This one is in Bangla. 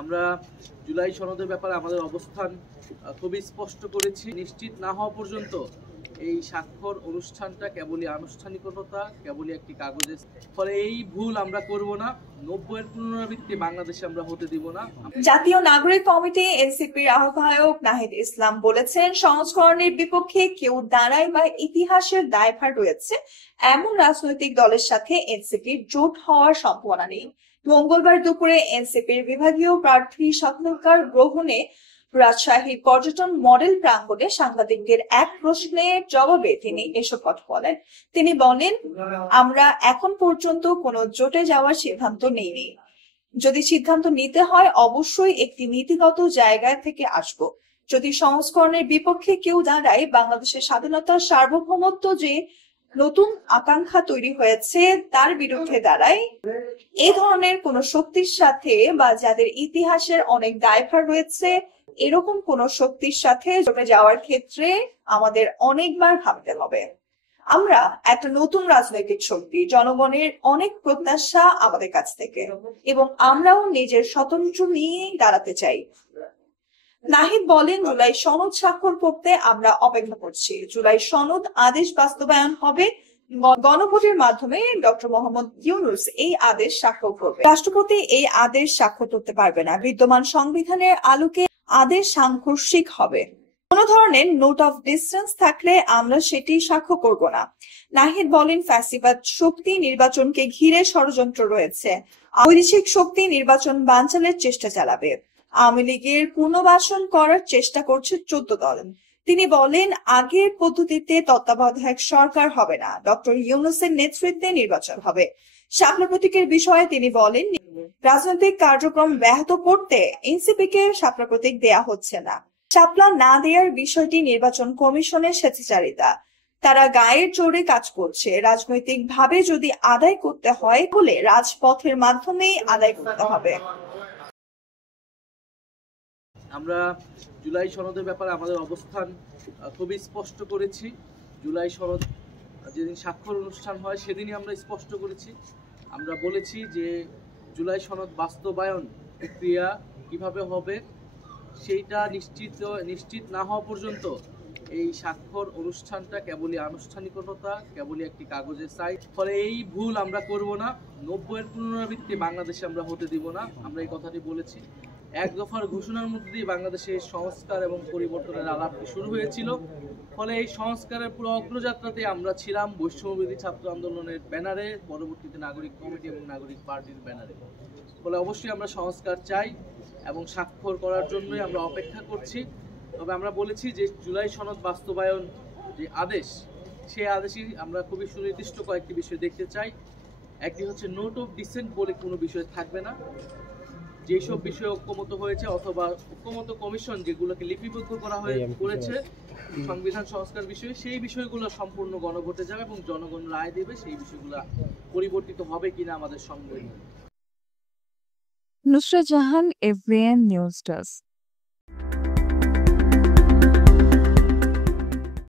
আমরা জুলাই সনদের ব্যাপারে আমাদের অবস্থান খুবই স্পষ্ট করেছি। নিশ্চিত না হওয়া পর্যন্ত এই স্বাক্ষর অনুষ্ঠানটা কেবলই আনুষ্ঠানিকতা, কেবলই একটি কাগজের। ফলে এই ভুল আমরা করব না। 90-এর পুনরাবৃত্তি বাংলাদেশে আমরা হতে দিব না। জাতীয় নাগরিক কমিটি এনসিপির আহ্বায়ক নাহিদ ইসলাম বলেছেন, সংস্করণের বিপক্ষে কেউ দাঁড়ায় বা ইতিহাসের দায়ভার রয়েছে এমন রাজনৈতিক দলের সাথে এনসিপির জোট হওয়ার সম্ভাবনা নেই। মঙ্গলবার দুপুরে এনসিপির বিভাগীয় প্রার্থী সাক্ষাৎকার গ্রহণে রাজশাহী পর্যটন মডেল প্রাঙ্গণে সাংবাদিকদের এক প্রশ্নের জবাবে তিনি এসব কথা বলেন। তিনি বলেন, আমরা এখন পর্যন্ত কোনো জোটে যাওয়ার সিদ্ধান্ত নেইনি। যদি সিদ্ধান্ত নিতে হয় অবশ্যই একটি নীতিগত জায়গা থেকে আসব। যদি সংস্করণের বিপক্ষে কেউ দাঁড়ায়, বাংলাদেশের স্বাধীনতার সার্বভৌমত্ব যে নতুন আকাঙ্ক্ষা তৈরি হয়েছে তার বিরুদ্ধে দাঁড়ায়, এই ধরনের কোন শক্তির সাথে বা যাদের ইতিহাসের অনেক দায়ভার রয়েছে এরকম কোন শক্তির সাথে জোটে যাওয়ার ক্ষেত্রে আমাদের অনেকবার ভাবতে হবে। আমরা একটা নতুন রাজনৈতিক শক্তি, জনগণের অনেক প্রত্যাশা আমাদের কাছ থেকে, এবং আমরাও নিজের স্বতন্ত্র নিয়ে দাঁড়াতে চাই। নাহিদ বলেন, জুলাই সনদ স্বাক্ষর করতে আমরা অপেক্ষা করছি। জুলাই সনদ আদেশ বাস্তবায়ন হবে। গণভোটের মাধ্যমে ডক্টর মোহাম্মদ ইউনূস এই আদেশ স্বাক্ষর করবে। রাষ্ট্রপতি এই আদেশ স্বাক্ষর করতে পারবে না। বিদ্যমান সংবিধানের আলোকে আদেশ সাংঘর্ষিক হবে। কোন ধরনের নোট অফ ডিসটেন্স থাকলে আমরা সেটি স্বাক্ষর করব না। নাহিদ বলেন, ফ্যাসিবাদ শক্তি নির্বাচনকে ঘিরে ষড়যন্ত্র রয়েছে। বৈদেশিক শক্তি নির্বাচন বানচালের চেষ্টা চালাবে। আওয়ামী লীগের পুনর্বাসন করার চেষ্টা করছে 14 দল। তিনি বলেন, আগের পদ্ধতিতে তত্ত্বাবধায়ক সরকার হবে না, ডক্টর ইউনূসের নেতৃত্বে নির্বাচন হবে। শাপলা প্রতীকের বিষয়ে তিনি বলেন, রাজনৈতিক কার্যক্রম ব্যাহত করতে এনসিপি কে শাপলা প্রতীক দেয়া হচ্ছে না। শাপলা না দেওয়ার বিষয়টি নির্বাচন কমিশনের স্বেচ্ছাচারিতা। তারা গায়ের জোরে কাজ করছে। রাজনৈতিক ভাবে যদি আদায় করতে হয় বলে রাজপথের মাধ্যমেই আদায় করতে হবে। আমরা জুলাই সনদের ব্যাপারে আমাদের অবস্থান খুবই স্পষ্ট করেছি। জুলাই সনদ যেদিন স্বাক্ষর অনুষ্ঠান হয় সেদিনই আমরা স্পষ্ট করেছি। আমরা বলেছি যে জুলাই সনদ বাস্তবায়ন প্রক্রিয়া কিভাবে হবে সেইটা নিশ্চিত না হওয়া পর্যন্ত এই স্বাক্ষর অনুষ্ঠানটা কেবলই আনুষ্ঠানিকতা, কেবলই একটি কাগজের সাইজ। ফলে এই ভুল আমরা করব না। 90-এর পুনরাবৃত্তি বাংলাদেশে আমরা হতে দিব না। আমরা এই কথাটি বলেছি। এক দফার ঘোষণার মধ্যে দিয়ে বাংলাদেশের সংস্কার এবং পরিবর্তনের আলাপটি শুরু হয়েছিল। ফলে এই সংস্কারের পুরো অগ্রযাত্রাতে আমরা ছিলাম বৈষম্যবিরোধী ছাত্র আন্দোলনের ব্যানারে, পরবর্তীতে নাগরিক কমিটি এবং নাগরিক পার্টির ব্যানারে। ফলে অবশ্যই আমরা সংস্কার চাই এবং স্বাক্ষর করার জন্যই আমরা অপেক্ষা করছি। তবে আমরা বলেছি যে জুলাই সনদ বাস্তবায়ন যে আদেশ, সেই আদেশই আমরা খুবই সুনির্দিষ্ট কয়েকটি বিষয় দেখতে চাই। একটি হচ্ছে নোট অফ ডিসেন্ট বলে কোনো বিষয় থাকবে না। যেসব বিষয়ে ঐক্যমত হয়েছে অথবা ঐক্যমত কমিশন যেগুলোকে লিপিবদ্ধ করেছে সংবিধান সংস্কার বিষয়ে, সেই বিষয়গুলো সম্পূর্ণ গণভোটে যাবে এবং জনগণ রায় দেবে সেই বিষয়গুলো পরিবর্তিত হবে কিনা আমাদের সংবিধান। Nusrat Jahan, এভরিএন news desk.